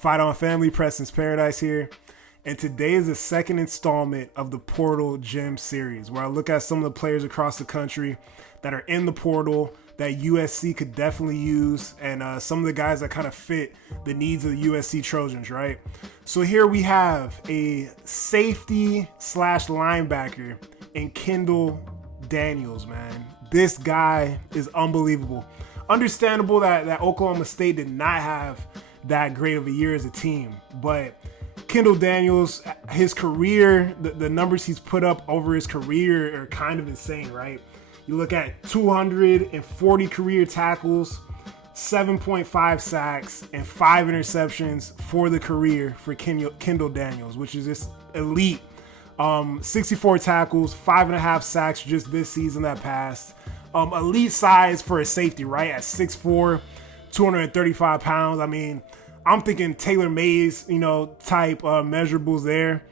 Fight On Family, Preston's Paradise here. And today is the second installment of the Portal Gym series, where I look at some of the players across the country that are in the portal that USC could definitely use, and some of the guys that kind of fit the needs of the USC Trojans, right? So here we have a safety slash linebacker in Kendall Daniels, man. This guy is unbelievable. Understandable that Oklahoma State did not have that great of a year as a team, but Kendall Daniels, his career, the numbers he's put up over his career are kind of insane, right? You look at 240 career tackles, 7.5 sacks, and 5 interceptions for the career for Kendall Daniels, which is just elite. 64 tackles, 5.5 sacks just this season that passed. Elite size for a safety, right? At 6'4", 235 pounds. I mean, I'm thinking Taylor Mays, type measurables there.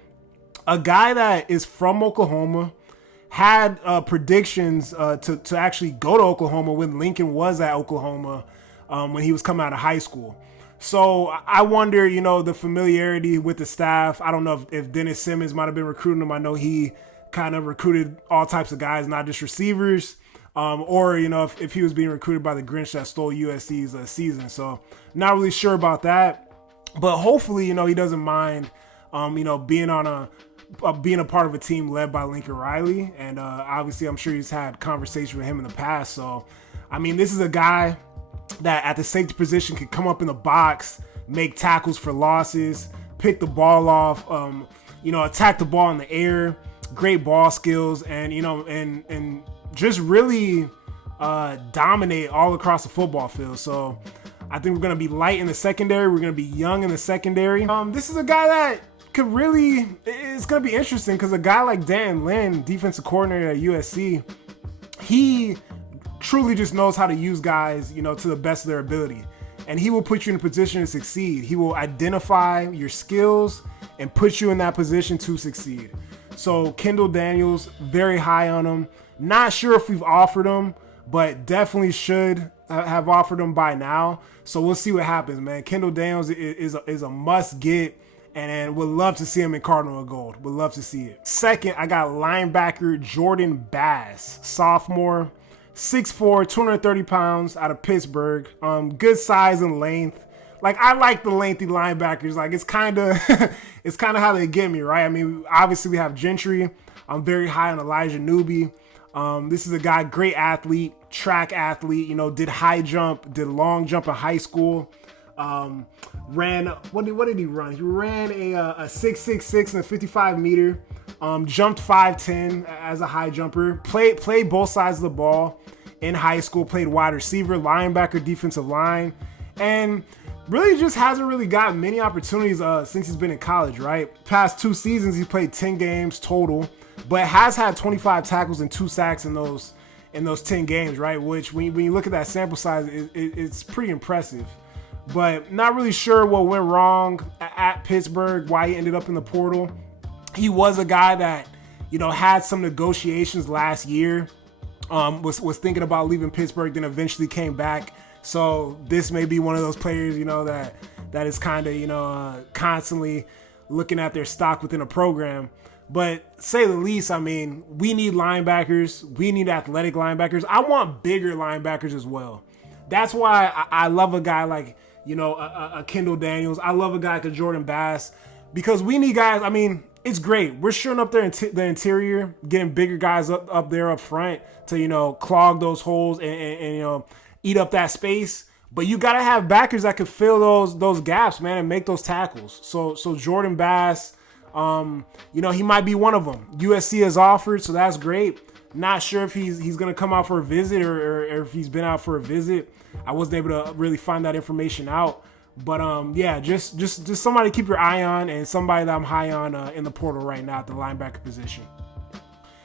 A guy that is from Oklahoma, had predictions to actually go to Oklahoma when Lincoln was at Oklahoma when he was coming out of high school. So I wonder, the familiarity with the staff. I don't know if Dennis Simmons might have been recruiting him. I know he kind of recruited all types of guys, not just receivers. Or if he was being recruited by the Grinch that stole USC's season. So not really sure about that. But hopefully, he doesn't mind, being a part of a team led by Lincoln Riley. And obviously, I'm sure he's had conversations with him in the past. So, I mean, this is a guy that at the safety position can come up in the box, make tackles for losses, pick the ball off, attack the ball in the air, great ball skills, and, and just really dominate all across the football field. So I think we're going to be light in the secondary. We're going to be young in the secondary. This is a guy that could really, it's going to be interesting because a guy like Dan Lynn, defensive coordinator at USC, he truly just knows how to use guys, to the best of their ability. And he will put you in a position to succeed. He will identify your skills and put you in that position to succeed. So Kendall Daniels, very high on him. Not sure if we've offered him, but definitely should have offered him by now. So we'll see what happens, man. Kendall Daniels is a must get, and would love to see him in Cardinal and Gold. Would love to see it. Second, I got linebacker Jordan Bass, sophomore, 6'4", 230 pounds, out of Pittsburgh. Good size and length. Like, I like the lengthy linebackers. Like, it's kind of how they get me, right? I mean, obviously we have Gentry. I'm very high on Elijah Newby. This is a guy, great athlete, track athlete, did high jump, did long jump in high school. Ran, what did he run? He ran a 6.66 and a 55 meter, jumped 5'10 as a high jumper, played both sides of the ball in high school, played wide receiver, linebacker, defensive line, and really just hasn't really gotten many opportunities since he's been in college, right? Past 2 seasons, he's played 10 games total, but has had 25 tackles and 2 sacks in those 10 games, right? Which when you look at that sample size, it's pretty impressive. But not really sure what went wrong at Pittsburgh, why he ended up in the portal. He was a guy that, had some negotiations last year, was thinking about leaving Pittsburgh, then eventually came back. So this may be one of those players, that is kind of, constantly looking at their stock within a program. But say the least, I mean, we need linebackers. We need athletic linebackers. I want bigger linebackers as well. That's why I love a guy like, a Kendall Daniels. I love a guy like a Jordan Bass, because we need guys. I mean, it's great. We're showing up there in the interior, getting bigger guys up there up front to, clog those holes and eat up that space. But you got to have backers that can fill those gaps, man, and make those tackles. So Jordan Bass, he might be one of them. USC has offered, so that's great. Not sure if he's going to come out for a visit or if he's been out for a visit. I wasn't able to really find that information out. But just somebody to keep your eye on, and somebody that I'm high on in the portal right now at the linebacker position.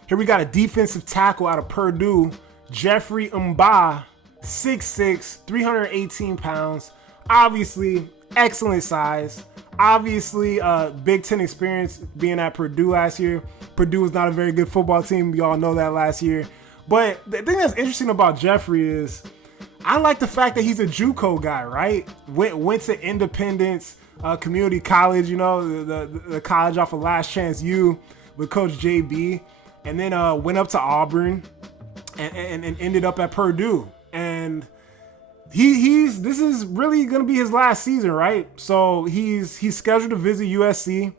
Here we got a defensive tackle out of Purdue, Jeffrey Umba, 6'6", 318 pounds. Obviously, excellent size. Obviously, Big Ten experience being at Purdue last year. Purdue was not a very good football team. We all know that last year. But the thing that's interesting about Jeffrey is I like the fact that he's a JUCO guy, right? Went to Independence, community college, the college off of Last Chance U with Coach JB, and then went up to Auburn and ended up at Purdue. And this is really gonna be his last season, right? So he's scheduled to visit USC.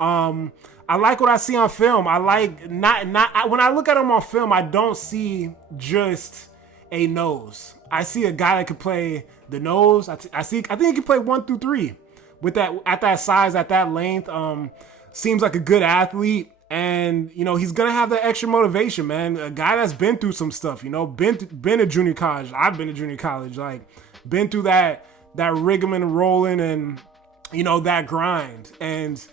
I like what I see on film. I like when I look at him on film, I don't see just a nose. I see a guy that could play the nose. I think he can play 1 through 3 with that at that size, at that length. Seems like a good athlete, and he's gonna have that extra motivation, man. A guy that's been through some stuff, been to junior college. I've been to junior college, like been through that rigmarole and rolling, and that grind. And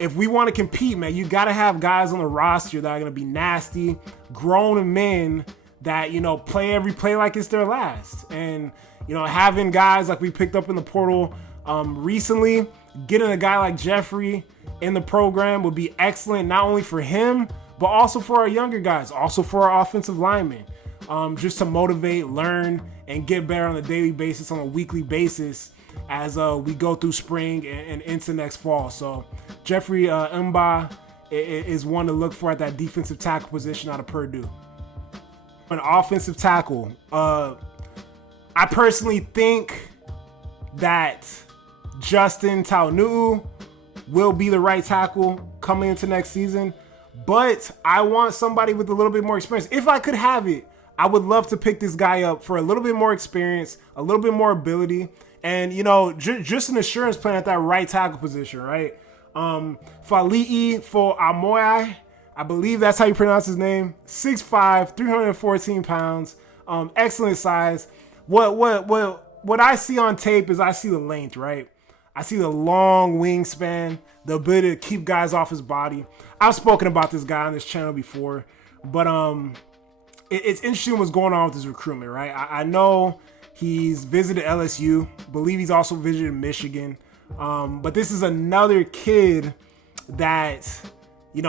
if we want to compete, man, you got to have guys on the roster that are going to be nasty, grown men that, play every play like it's their last. And, having guys like we picked up in the portal recently, getting a guy like Jeffrey in the program would be excellent, not only for him, but also for our younger guys, also for our offensive linemen, just to motivate, learn, and get better on a daily basis, on a weekly basis, as we go through spring and into next fall. So Jeffrey Umba is one to look for at that defensive tackle position out of Purdue. An offensive tackle, I personally think that Justin Taunuu will be the right tackle coming into next season, but I want somebody with a little bit more experience. If I could have it, I would love to pick this guy up for a little bit more experience, a little bit more ability, and just an assurance plan at that right tackle position, right? Fali'i Fo'amoai, I believe that's how you pronounce his name. 6'5", 314 pounds, excellent size. What I see on tape is I see the length, right? I see the long wingspan, the ability to keep guys off his body. I've spoken about this guy on this channel before, but it's interesting what's going on with his recruitment, right? I know he's visited LSU, believe he's also visited Michigan, but this is another kid that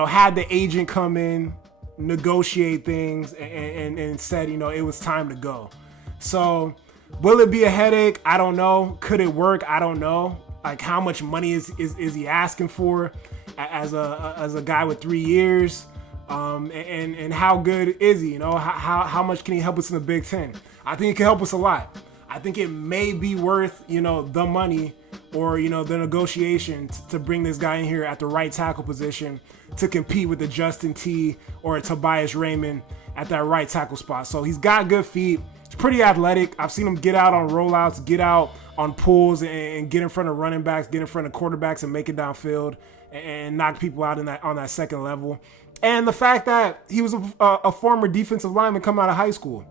had the agent come in, negotiate things, and said it was time to go. So will it be a headache? I don't know. Could it work? I don't know. Like, how much money is he asking for as a guy with 3 years? And how good is he? How much can he help us in the Big Ten? I think it can help us a lot. I think it may be worth the money or the negotiation to bring this guy in here at the right tackle position to compete with the Justin T or a Tobias Raymond at that right tackle spot. So he's got good feet. He's pretty athletic. I've seen him get out on rollouts, get out on pulls, and get in front of running backs, get in front of quarterbacks, and make it downfield and knock people out on that second level. And the fact that he was a former defensive lineman coming out of high school.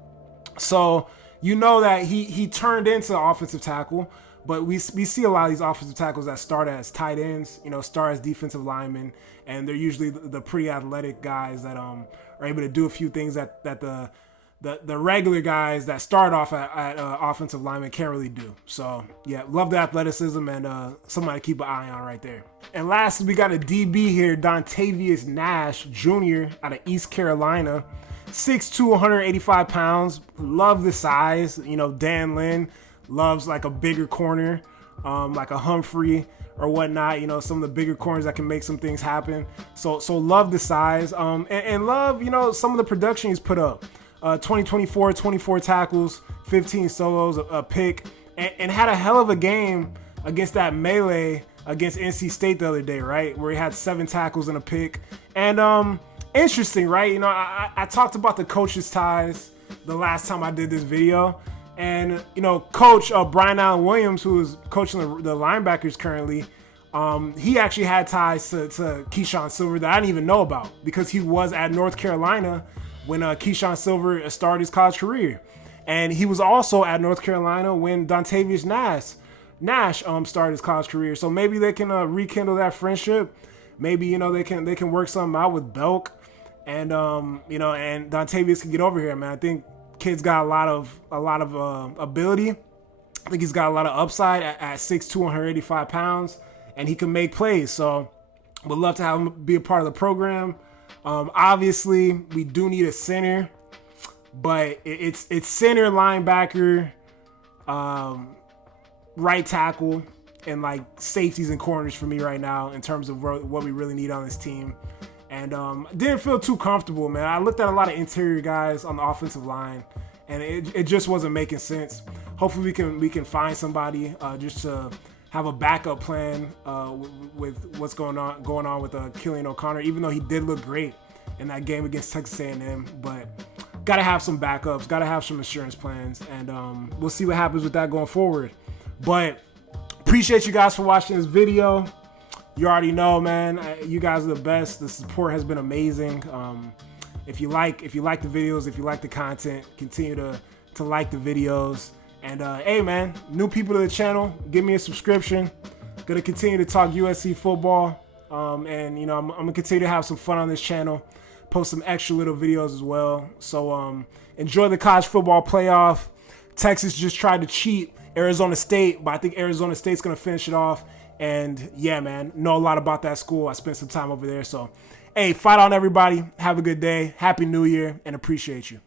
So that he turned into offensive tackle, but we see a lot of these offensive tackles that start as tight ends, start as defensive linemen, and they're usually the pretty athletic guys that are able to do a few things that the regular guys that start off at offensive linemen can't really do. So yeah, love the athleticism and somebody to keep an eye on right there. And lastly, we got a DB here, Dontavius Nash Jr. out of East Carolina. 6'2", 185 pounds. Love the size. Dan Lynn loves like a bigger corner, like a Humphrey or whatnot. Some of the bigger corners that can make some things happen. So love the size. And love, some of the production he's put up. 2024, 24 tackles, 15 solos, a pick, and had a hell of a game against that melee against NC State the other day, right? Where he had 7 tackles and a pick. And interesting, right? I talked about the coaches' ties the last time I did this video. And, Coach Brian Allen Williams, who is coaching the linebackers currently, he actually had ties to Keyshawn Silver that I didn't even know about because he was at North Carolina when Keyshawn Silver started his college career. And he was also at North Carolina when Dontavius Nash started his college career. So maybe they can rekindle that friendship. Maybe, they can work something out with Belk. And, and Dontavius can get over here, man. I think kid's got a lot of ability. I think he's got a lot of upside at 6'2", 185 pounds. And he can make plays. So would love to have him be a part of the program. Obviously, we do need a center, but it's center, linebacker, right tackle, and like safeties and corners for me right now in terms of what we really need on this team. And didn't feel too comfortable, man. I looked at a lot of interior guys on the offensive line, and it just wasn't making sense. Hopefully we can find somebody just to have a backup plan with what's going on with Killian O'Connor, even though he did look great in that game against Texas A&M. But got to have some backups, got to have some insurance plans, and we'll see what happens with that going forward. But appreciate you guys for watching this video. You already know, man, you guys are the best. The support has been amazing. If you like the videos, if you like the content, continue to like the videos. And hey, man, new people to the channel, give me a subscription. Gonna continue to talk USC football, and you know I'm gonna continue to have some fun on this channel, post some extra little videos as well. So enjoy the college football playoff. Texas just tried to cheat Arizona State, but I think Arizona State's gonna finish it off. And yeah, man, know a lot about that school. I spent some time over there. So, hey, fight on, everybody. Have a good day. Happy New Year, and appreciate you.